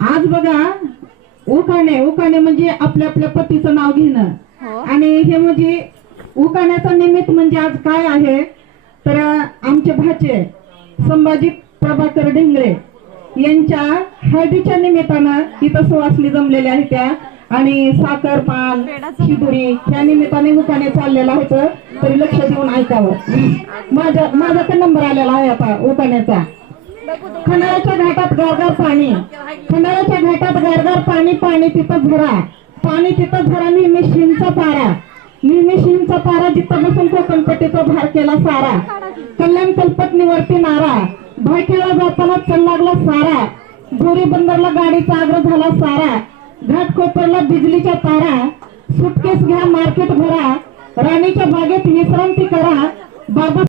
आज बघा उखाणे उखाणे म्हणजे आपल्या आपल्या पतीचं नाव घेणं आणि हे म्हणजे उखाण्याचा निमित्त म्हणजे आज काय आहे तर आमचे भाचे संभाजी प्रभाकर ढेंगरे यांच्या हळदीच्या निमित्तानं इथं सुवासनी जमलेल्या आहेत त्या आणि साखर पान शिदुरी या निमित्ताने उखाणे चाललेला होतं तरी लक्ष देऊन ऐकावं. माझा नंबर आलेला आहे आता उखाण्याचा. खंडाळ्याच्या घाटात गारगार पाणी, खंडाळ्याच्या घाटात गारगार पाणी, पाणी तिथं झरा, पाणी तिथं झरा, नेहमी शिंचा पारा, नेहमी शिंचा पारा, जिथं बसून कोकणपट्टीचा भार केला सारा, कल्याण कल्पतनीवरती नारा, भायखेळा जाताना चल लागला सारा, भोरी बंदरला गाडीचा आग्रह झाला सारा, घाट कोपरला बिजलीच्या तारा, सुटकेस घ्या मार्केट भरा, राणीच्या बागेत विश्रांती करा, बाबा